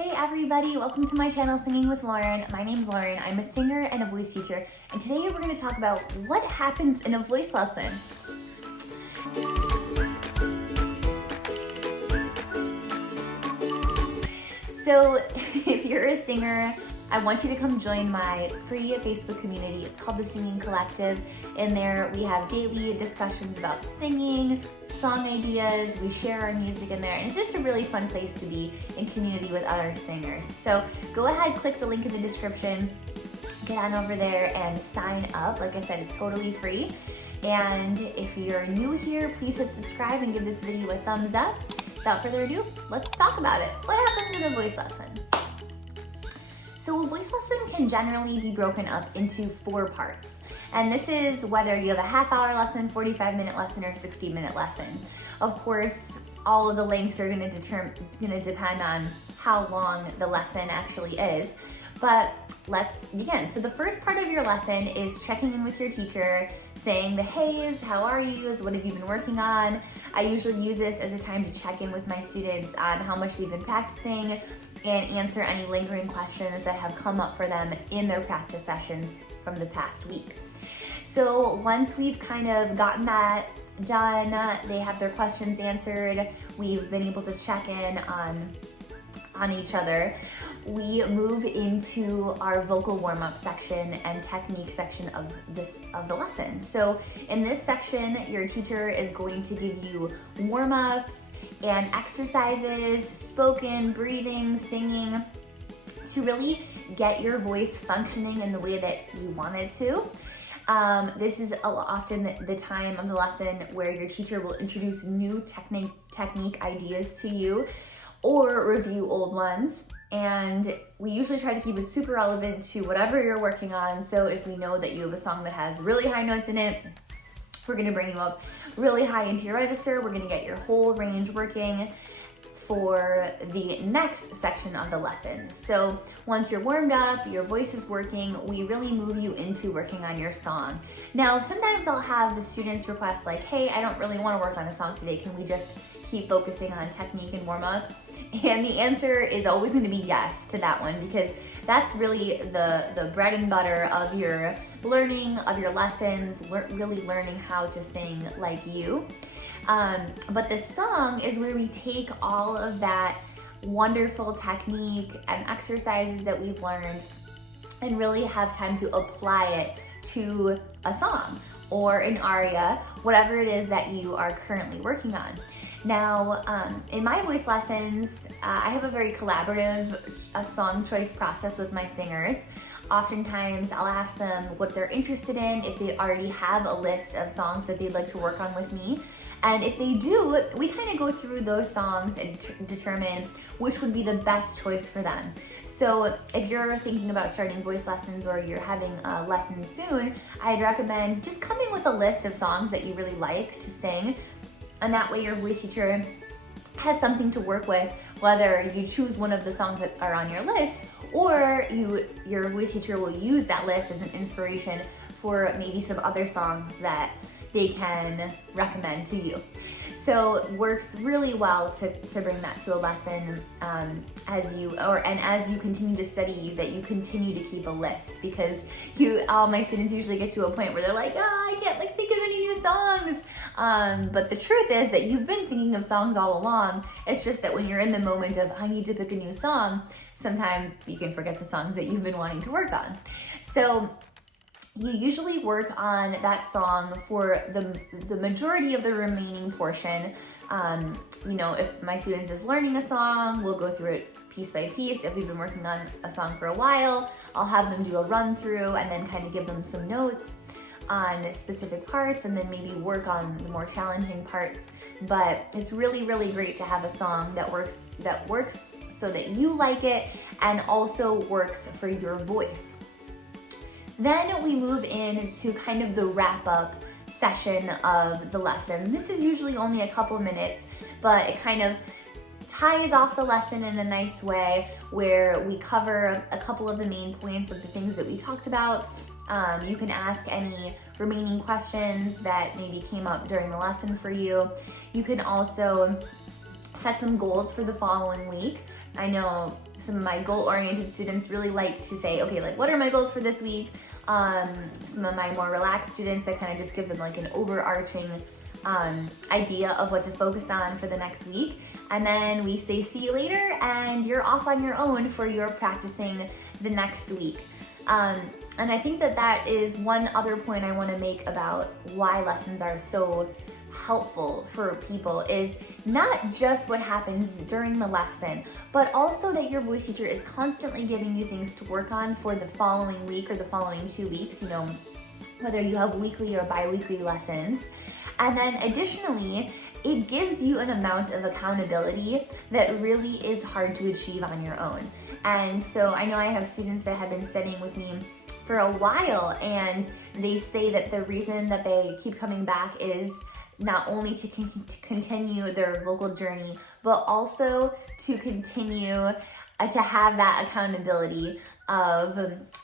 Hey everybody, welcome to my channel Singing with Lauren. My name's Lauren, I'm a singer and a voice teacher, and today we're going to talk about what happens in a voice lesson. So if you're a singer, I want you to come join my free Facebook community. It's called the Singing Collective. In there, we have daily discussions about singing, song ideas. We share our music in there, and it's just a really fun place to be in community with other singers. So go ahead, click the link in the description, get on over there and sign up. Like I said, it's totally free. And if you're new here, please hit subscribe and give this video a thumbs up. Without further ado, let's talk about it. What happens in a voice lesson? So a voice lesson can generally be broken up into 4 parts. And this is whether you have a half-hour lesson, 45-minute lesson, or 60-minute lesson. Of course, all of the lengths are gonna depend on how long the lesson actually is. But let's begin. So the first part of your lesson is checking in with your teacher, saying the heys, how are you, what have you been working on? I usually use this as a time to check in with my students on how much they've been practicing and answer any lingering questions that have come up for them in their practice sessions from the past week. So once we've kind of gotten that done, they have their questions answered, we've been able to check in on each other, we move into our vocal warm-up section and technique section of the lesson. So in this section, your teacher is going to give you warm-ups and exercises, spoken, breathing, singing, to really get your voice functioning in the way that you want it to. This is often the time of the lesson where your teacher will introduce new technique ideas to you or review old ones. And we usually try to keep it super relevant to whatever you're working on. So if we know that you have a song that has really high notes in it, we're gonna bring you up really high into your register. We're gonna get your whole range working for the next section of the lesson. So once you're warmed up, your voice is working, we really move you into working on your song. Now, sometimes I'll have the students request like, hey, I don't really wanna work on a song today. Can we just keep focusing on technique and warm-ups? And the answer is always gonna be yes to that one, because that's really the bread and butter of your learning, of your lessons, really learning how to sing like you. But the song is where we take all of that wonderful technique and exercises that we've learned and really have time to apply it to a song or an aria, whatever it is that you are currently working on. Now, in my voice lessons, I have a very collaborative song choice process with my singers. Oftentimes, I'll ask them what they're interested in, if they already have a list of songs that they'd like to work on with me. And if they do, we kind of go through those songs and determine which would be the best choice for them. So if you're thinking about starting voice lessons or you're having a lesson soon, I'd recommend just coming with a list of songs that you really like to sing. And that way your voice teacher has something to work with, whether you choose one of the songs that are on your list or your voice teacher will use that list as an inspiration for maybe some other songs that they can recommend to you. So it works really well to bring that to a lesson as you continue to study, that you continue to keep a list, because all my students usually get to a point where they're like, oh, I can't think of any new songs. But the truth is that you've been thinking of songs all along. It's just that when you're in the moment of, I need to pick a new song, sometimes you can forget the songs that you've been wanting to work on. So you usually work on that song for the majority of the remaining portion. If my students is learning a song, we'll go through it piece by piece. If we've been working on a song for a while, I'll have them do a run through and then kind of give them some notes on specific parts and then maybe work on the more challenging parts. But it's really, really great to have a song that works so that you like it and also works for your voice. Then we move into kind of the wrap-up session of the lesson. This is usually only a couple minutes, but it kind of ties off the lesson in a nice way where we cover a couple of the main points of the things that we talked about. You can ask any remaining questions that maybe came up during the lesson for you. You can also set some goals for the following week. I know some of my goal-oriented students really like to say, okay, like what are my goals for this week? Some of my more relaxed students, I kind of just give them like an overarching idea of what to focus on for the next week. And then we say, see you later, and you're off on your own for your practicing the next week. And I think that that is one other point I want to make about why lessons are so helpful for people, is not just what happens during the lesson, but also that your voice teacher is constantly giving you things to work on for the following week or the following 2 weeks, you know, whether you have weekly or bi-weekly lessons. And then additionally, it gives you an amount of accountability that really is hard to achieve on your own. And so I know I have students that have been studying with me for a while, and they say that the reason that they keep coming back is not only to continue their vocal journey, but also to continue to have that accountability of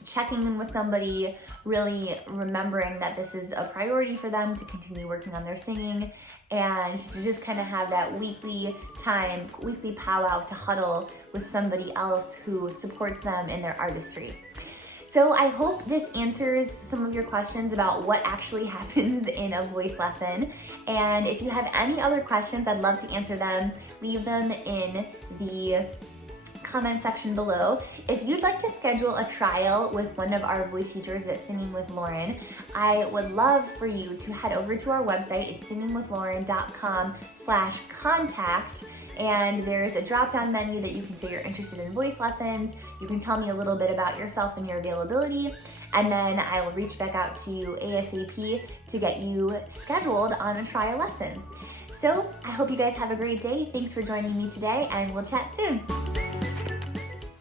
checking in with somebody, really remembering that this is a priority for them to continue working on their singing, and to just kind of have that weekly time, weekly powwow to huddle with somebody else who supports them in their artistry. So I hope this answers some of your questions about what actually happens in a voice lesson. And if you have any other questions, I'd love to answer them. Leave them in the comment section below. If you'd like to schedule a trial with one of our voice teachers at Singing with Lauren, I would love for you to head over to our website. It's singingwithlauren.com/contact. And there's a drop-down menu that you can say you're interested in voice lessons. You can tell me a little bit about yourself and your availability, and then I will reach back out to you ASAP to get you scheduled on a trial lesson. So I hope you guys have a great day. Thanks for joining me today, and we'll chat soon.